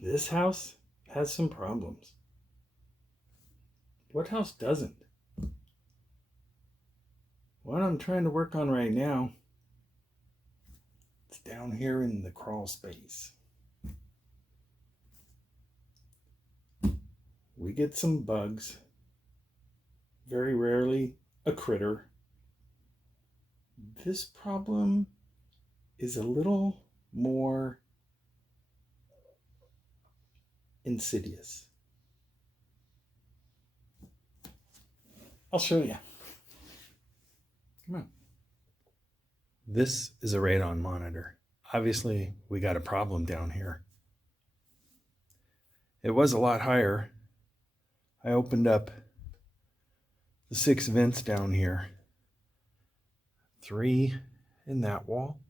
This house has some problems. What house doesn't? What I'm trying to work on right now, it's down here in the crawl space. We get some bugs, very rarely a critter. This problem is a little more insidious. I'll show you. Come on. This is a radon monitor. Obviously, we got a problem down here. It was a lot higher. I opened up the 6 vents down here. 3 in that wall,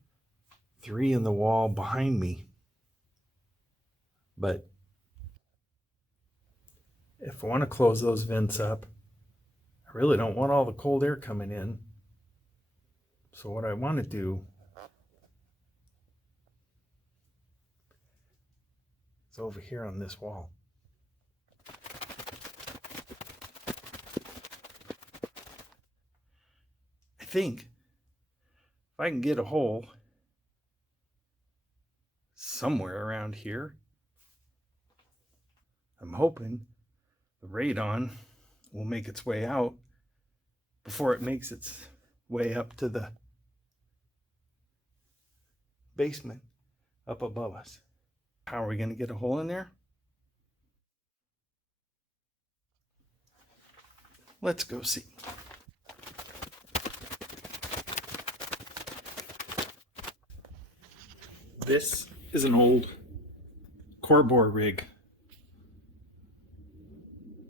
3 in the wall behind me. But if I want to close those vents up, I really don't want all the cold air coming in. So what I want to do is over here on this wall. I think if I can get a hole somewhere around here, I'm hoping the radon will make its way out before it makes its way up to the basement up above us. How are we going to get a hole in there? Let's go see. This is an old core bore rig.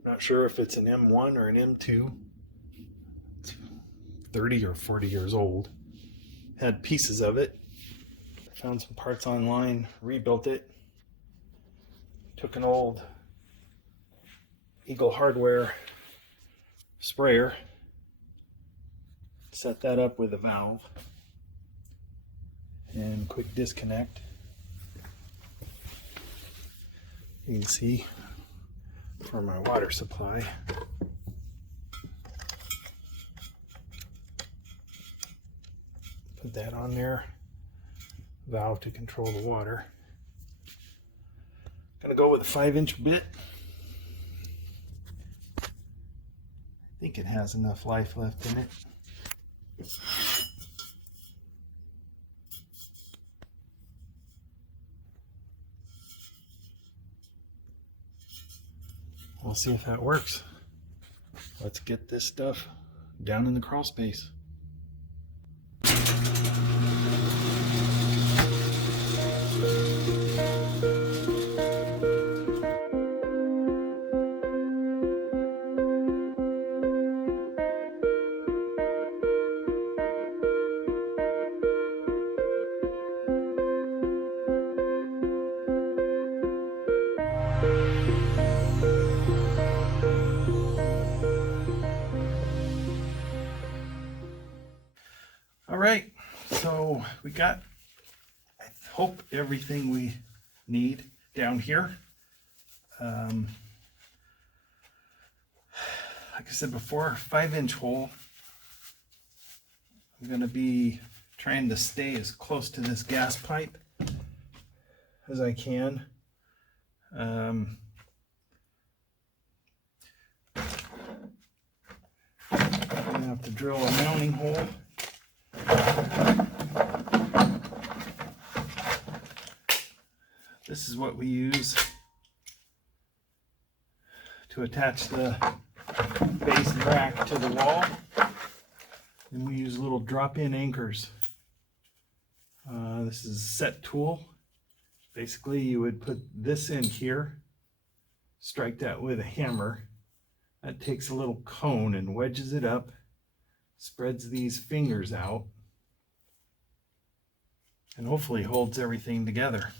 Not sure if it's an M1 or an M2. It's 30 or 40 years old. Had pieces of it. Found some parts online, rebuilt it. Took an old Eagle Hardware sprayer, set that up with a valve and quick disconnect. You can see for my water supply. Put that on there. Valve to control the water. Gonna go with a 5-inch bit. I think it has enough life left in it. We'll see if that works. Let's get this stuff down in the crawl space. All right, so we got, I hope, everything we need down here. Like I said before, 5-inch hole. I'm going to be trying to stay as close to this gas pipe as I can. I'm going to have to drill a mounting hole. This is what we use to attach the base rack to the wall. And we use little drop-in anchors. This is a set tool. Basically, you would put this in here, strike that with a hammer. That takes a little cone and wedges it up, spreads these fingers out, and hopefully holds everything together.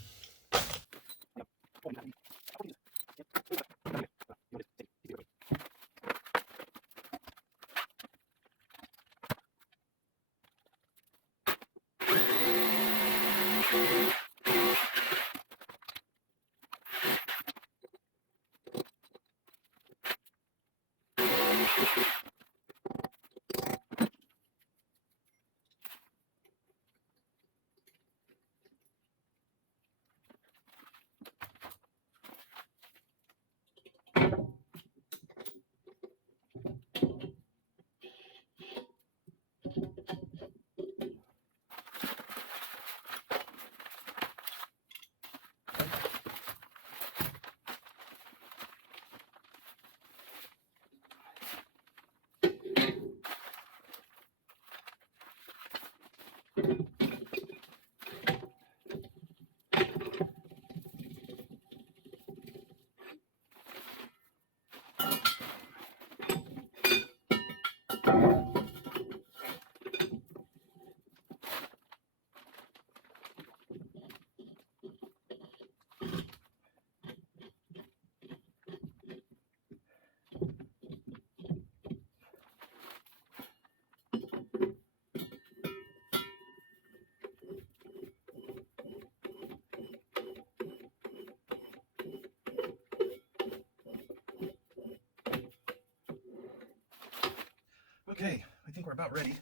Okay, I think we're about ready.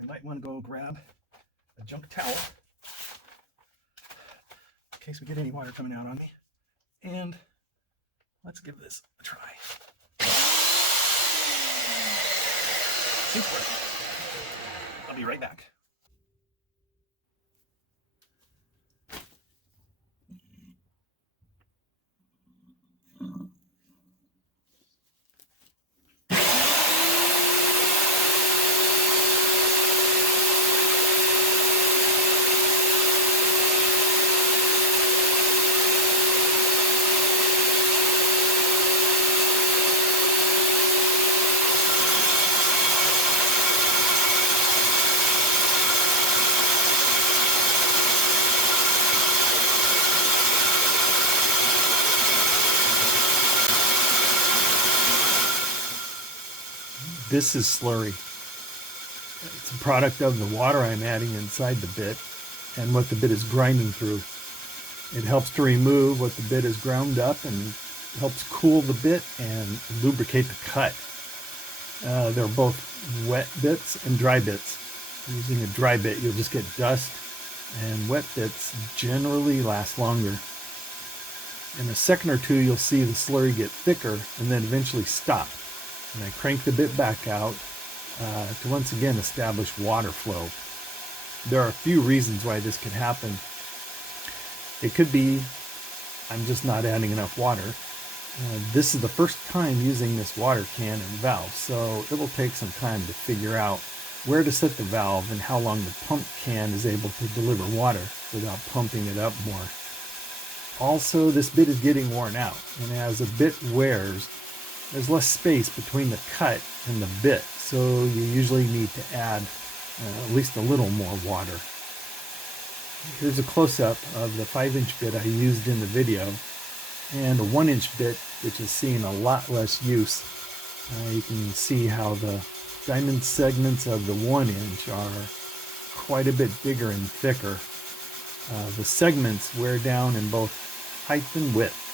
I might want to go grab a junk towel in case we get any water coming out on me. And let's give this a try. Super. I'll be right back. This is slurry. It's a product of the water I'm adding inside the bit and what the bit is grinding through. It helps to remove what the bit is ground up and helps cool the bit and lubricate the cut. They're both wet bits and dry bits. Using a dry bit, you'll just get dust, and wet bits generally last longer. In a second or two, you'll see the slurry get thicker and then eventually stop. And I crank the bit back out to once again establish water flow. There are a few reasons why this could happen. It could be I'm just not adding enough water. This is the first time using this water can and valve, so it will take some time to figure out where to set the valve and how long the pump can is able to deliver water without pumping it up more. Also, this bit is getting worn out, and as a bit wears, there's less space between the cut and the bit, so you usually need to add at least a little more water. Here's a close-up of the 5-inch bit I used in the video, and a 1-inch bit which is seeing a lot less use. You can see how the diamond segments of the 1-inch are quite a bit bigger and thicker. The segments wear down in both height and width.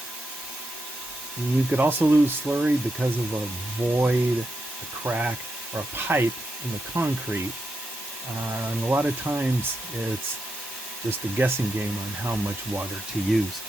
You could also lose slurry because of a void, a crack, or a pipe in the concrete. And a lot of times it's just a guessing game on how much water to use.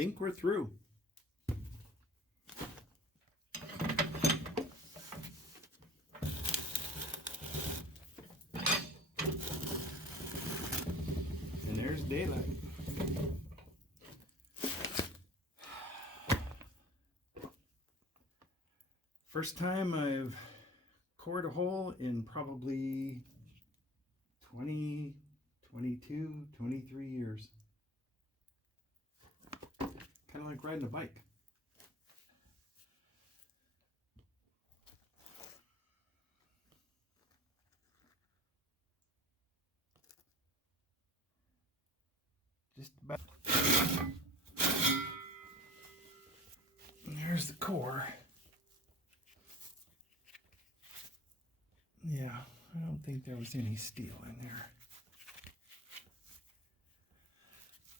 think we're through. And there's daylight. First time I've cored a hole in probably 20, 22, 23 years. Kind of like riding a bike. Just about. And there's the core. Yeah, I don't think there was any steel in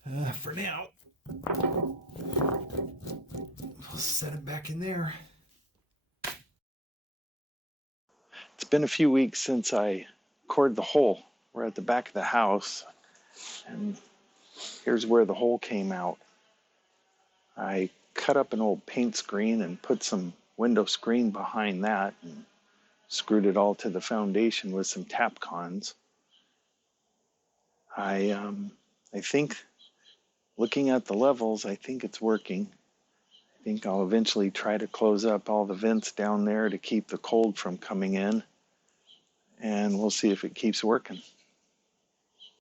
there. For now, I'll set it back in there. It's been a few weeks since I cored the hole. We're at the back of the house, and here's where the hole came out. I cut up an old paint screen and put some window screen behind that and screwed it all to the foundation with some Tapcons. I think, looking at the levels, I think it's working. I think I'll eventually try to close up all the vents down there to keep the cold from coming in, and we'll see if it keeps working.